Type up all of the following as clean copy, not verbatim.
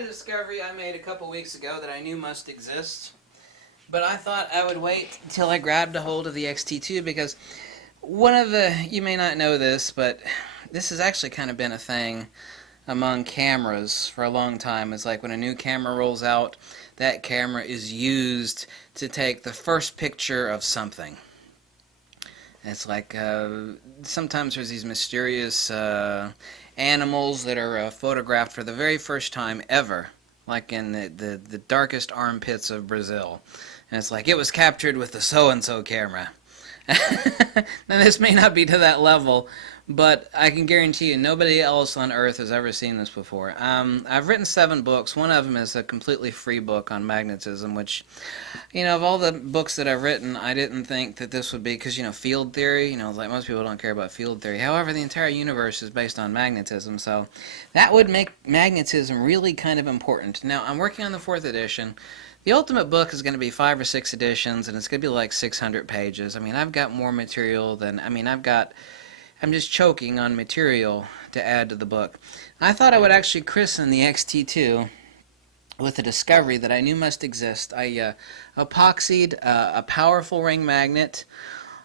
had a discovery I made a couple weeks ago that I knew must exist, but I thought I would wait until I grabbed a hold of the X-T2 because one of the, you may not know this, but this has actually kind of been a thing among cameras for a long time. It's like when a new camera rolls out, that camera is used to take the first picture of something. It's like sometimes there's these mysterious animals that are photographed for the very first time ever, like in the darkest armpits of Brazil. And it's like, it was captured with the so-and-so camera. Now, this may not be to that level, but I can guarantee you nobody else on Earth has ever seen this before. I've written 7 books. One of them is a completely free book on magnetism, which, you know, of all the books that I've written, I didn't think that this would be, because, you know, field theory, you know, like most people don't care about field theory. However, the entire universe is based on magnetism, so that would make magnetism really kind of important. Now, I'm working on the 4th edition. The ultimate book is going to be 5 or 6 editions, and it's going to be like 600 pages. I mean, I've got more material than, I'm just choking on material to add to the book. I thought I would actually christen the X-T2 with a discovery that I knew must exist. I epoxied a powerful ring magnet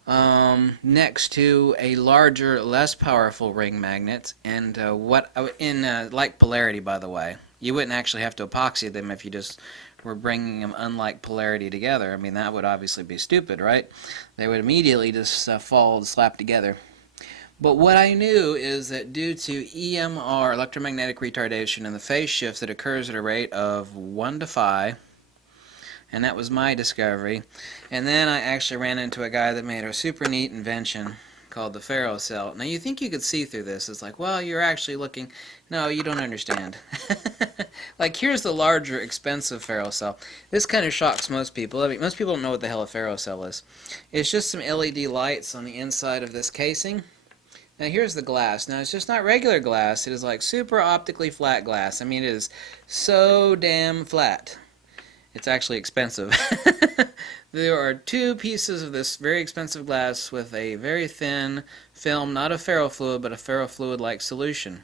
next to a larger, less powerful ring magnet, and like polarity, by the way. You wouldn't actually have to epoxy them if you just were bringing them unlike polarity together. I mean, that would obviously be stupid, right? They would immediately just fall and slap together. But what I knew is that due to EMR, electromagnetic retardation, and the phase shift that occurs at a rate of 1 to 5, and that was my discovery. And then I actually ran into a guy that made a super neat invention called the ferrocell. Now, you think you could see through this. It's like, well, you're actually looking... No, you don't understand. Like, here's the larger, expensive ferrocell. This kind of shocks most people. I mean, most people don't know what the hell a ferrocell is. It's just some LED lights on the inside of this casing. Now, here's the glass. Now, it's just not regular glass. It is like super optically flat glass. I mean, it is so damn flat. It's actually expensive. There are 2 pieces of this very expensive glass with a very thin film, not a ferrofluid, but a ferrofluid-like solution.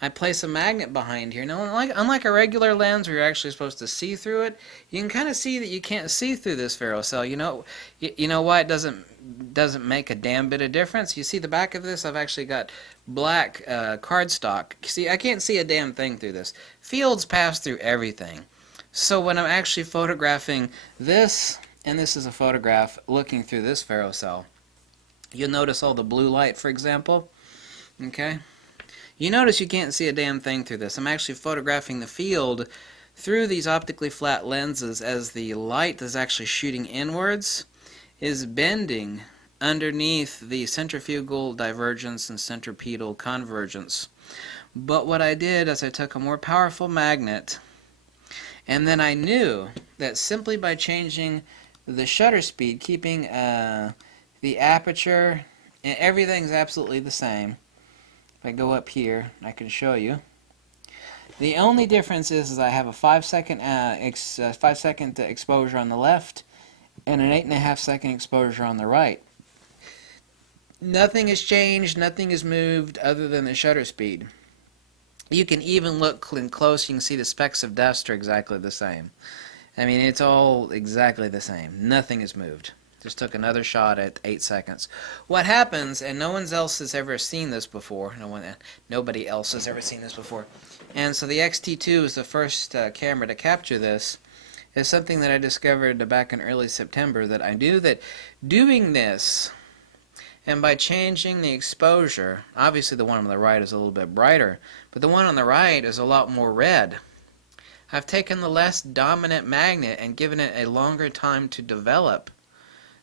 I place a magnet behind here. Now, unlike a regular lens where you're actually supposed to see through it, you can kind of see that you can't see through this ferrocell. You know why it doesn't make a damn bit of difference? You see the back of this? I've actually got black cardstock. See, I can't see a damn thing through this. Fields pass through everything. So when I'm actually photographing this, and this is a photograph looking through this ferrocell, you'll notice all the blue light, for example. Okay? You notice you can't see a damn thing through this. I'm actually photographing the field through these optically flat lenses as the light that's actually shooting inwards is bending underneath the centrifugal divergence and centripetal convergence. But what I did is I took a more powerful magnet, and then I knew that simply by changing the shutter speed, keeping the aperture, and everything's absolutely the same. If I go up here, I can show you. The only difference is I have a 5-second 5-second exposure on the left and an 8.5-second exposure on the right. Nothing has changed, nothing has moved other than the shutter speed. You can even look close, you can see the specks of dust are exactly the same. I mean, it's all exactly the same. Nothing has moved. Just took another shot at 8 seconds. What happens, and no one else has ever seen this before, nobody else has ever seen this before, and so the X-T2 is the first camera to capture this, is something that I discovered back in early September, that I knew that doing this, and by changing the exposure, obviously the one on the right is a little bit brighter, but the one on the right is a lot more red. I've taken the less dominant magnet and given it a longer time to develop.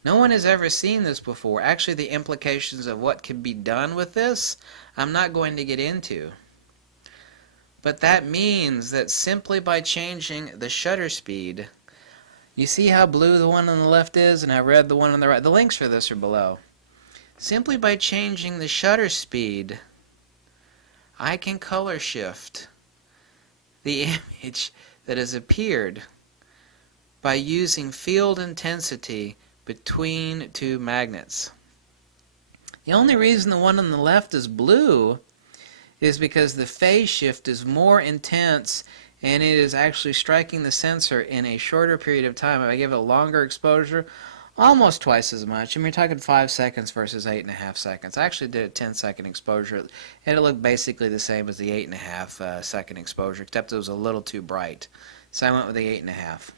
No one has ever seen this before. Actually, the implications of what can be done with this, I'm not going to get into. But that means that simply by changing the shutter speed, you see how blue the one on the left is and how red the one on the right? The links for this are below. Simply by changing the shutter speed, I can color shift the image that has appeared by using field intensity between 2 magnets. The only reason the one on the left is blue is because the phase shift is more intense and it is actually striking the sensor in a shorter period of time. If I give it a longer exposure, almost twice as much. I mean, we're talking 5 seconds versus 8.5 seconds. I actually did a 10-second exposure, and it looked basically the same as the 8.5 second exposure, except it was a little too bright. So I went with the 8.5.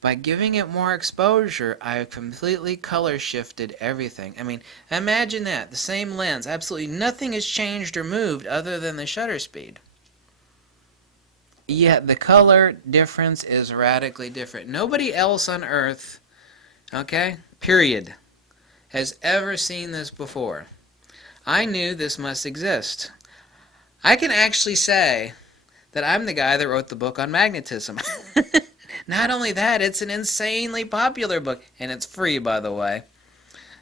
By giving it more exposure, I completely color shifted everything. I mean, imagine that. The same lens. Absolutely nothing has changed or moved other than the shutter speed. Yet the color difference is radically different. Nobody else on Earth, okay, period, has ever seen this before. I knew this must exist. I can actually say that I'm the guy that wrote the book on magnetism. Not only that, it's an insanely popular book, and it's free, by the way.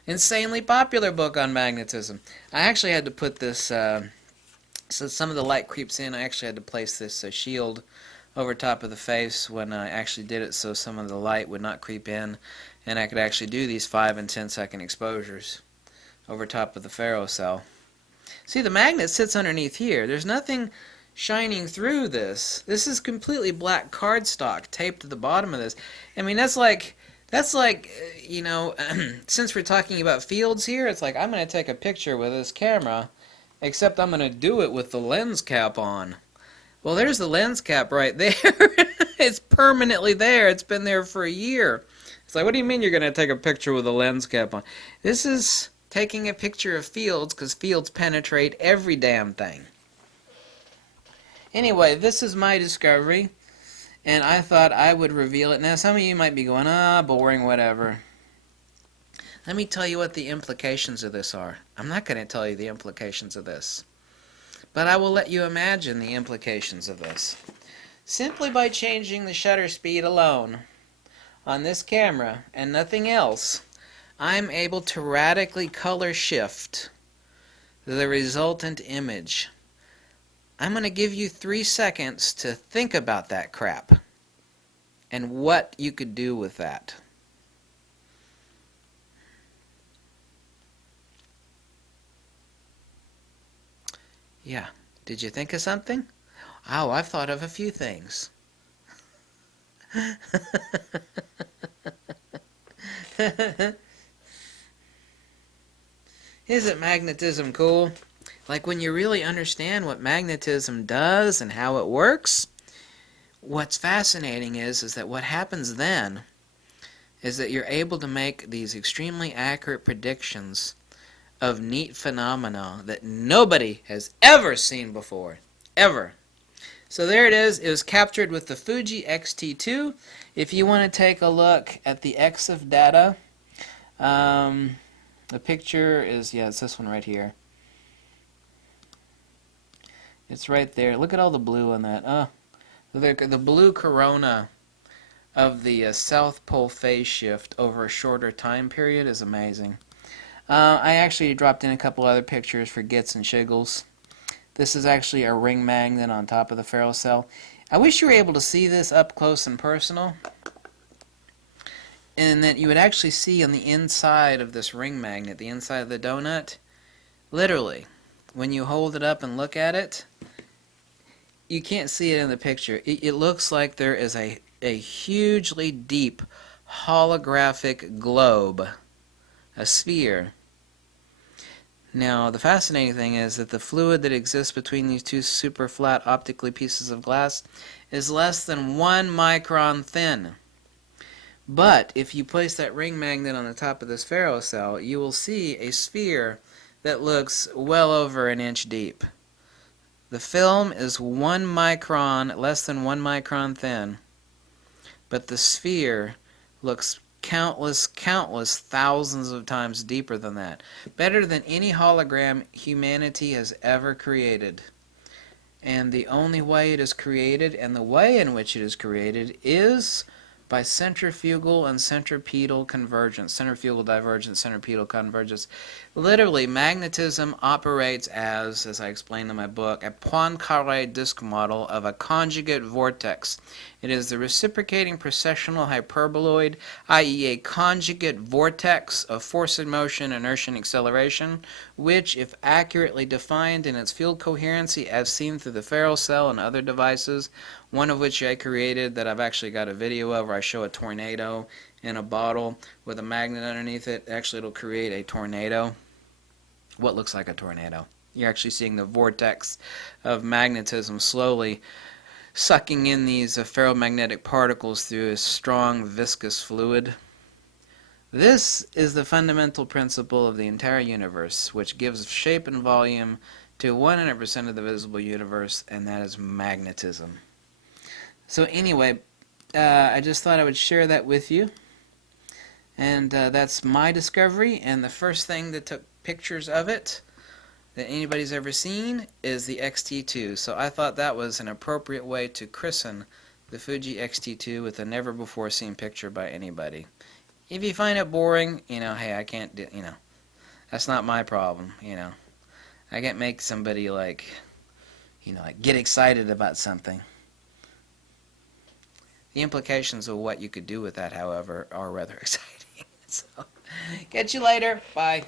Insanely popular book on magnetism. I actually had to put this, so some of the light creeps in, I actually had to place this shield over top of the face when I actually did it so some of the light would not creep in, and I could actually do these 5 and 10 second exposures over top of the ferrocell. See, the magnet sits underneath here. There's nothing shining through this. This is completely black cardstock taped to the bottom of this. I mean, that's like, you know, since we're talking about fields here, it's like I'm going to take a picture with this camera, except I'm going to do it with the lens cap on. Well, there's the lens cap right there. It's permanently there. It's been there for a year. It's like, what do you mean you're going to take a picture with the lens cap on? This is taking a picture of fields, because fields penetrate every damn thing. Anyway, this is my discovery, and I thought I would reveal it. Now, some of you might be going, boring, whatever. Let me tell you what the implications of this are. I'm not going to tell you the implications of this, but I will let you imagine the implications of this. Simply by changing the shutter speed alone on this camera and nothing else, I'm able to radically color shift the resultant image. I'm going to give you 3 seconds to think about that crap and what you could do with that. Yeah, did you think of something? Oh, I've thought of a few things. Isn't magnetism cool? Like when you really understand what magnetism does and how it works, what's fascinating is that what happens then is that you're able to make these extremely accurate predictions of neat phenomena that nobody has ever seen before. Ever. So there it is. It was captured with the Fuji X-T2. If you want to take a look at the EXIF data, the picture is, yeah, it's this one right here. It's right there. Look at all the blue on that. The blue corona of the South Pole phase shift over a shorter time period is amazing. I actually dropped in a couple other pictures for gits and shiggles. This is actually a ring magnet on top of the ferrocell. I wish you were able to see this up close and personal, and that you would actually see on the inside of this ring magnet, the inside of the donut, literally, when you hold it up and look at it, you can't see it in the picture. It looks like there is a hugely deep holographic globe, a sphere. Now, the fascinating thing is that the fluid that exists between these two super flat optically pieces of glass is less than 1 micron thin. But if you place that ring magnet on the top of this ferrocell, you will see a sphere that looks well over an inch deep. The film is 1 micron, less than 1 micron thin, but the sphere looks countless thousands of times deeper than that. Better than any hologram humanity has ever created. And the only way it is created, and the way in which it is created, is by centrifugal and centripetal convergence, centrifugal divergence, centripetal convergence. Literally, magnetism operates as I explained in my book, a Poincaré disk model of a conjugate vortex. It is the reciprocating precessional hyperboloid, i.e. a conjugate vortex of force and motion, inertia and acceleration, which, if accurately defined in its field coherency as seen through the ferrocell and other devices, one of which I created that I've actually got a video of where I show a tornado in a bottle with a magnet underneath it. Actually, it'll create a tornado. What looks like a tornado. You're actually seeing the vortex of magnetism slowly sucking in these ferromagnetic particles through a strong viscous fluid. This is the fundamental principle of the entire universe, which gives shape and volume to 100% of the visible universe, and that is magnetism. So anyway, I just thought I would share that with you. And that's my discovery, and the first thing that took pictures of it that anybody's ever seen is the X-T2. So I thought that was an appropriate way to christen the Fuji X-T2 with a never-before-seen picture by anybody. If you find it boring, hey, I can't do, that's not my problem, I can't make somebody like get excited about something. The implications of what you could do with that, however, are rather exciting. So, catch you later. Bye.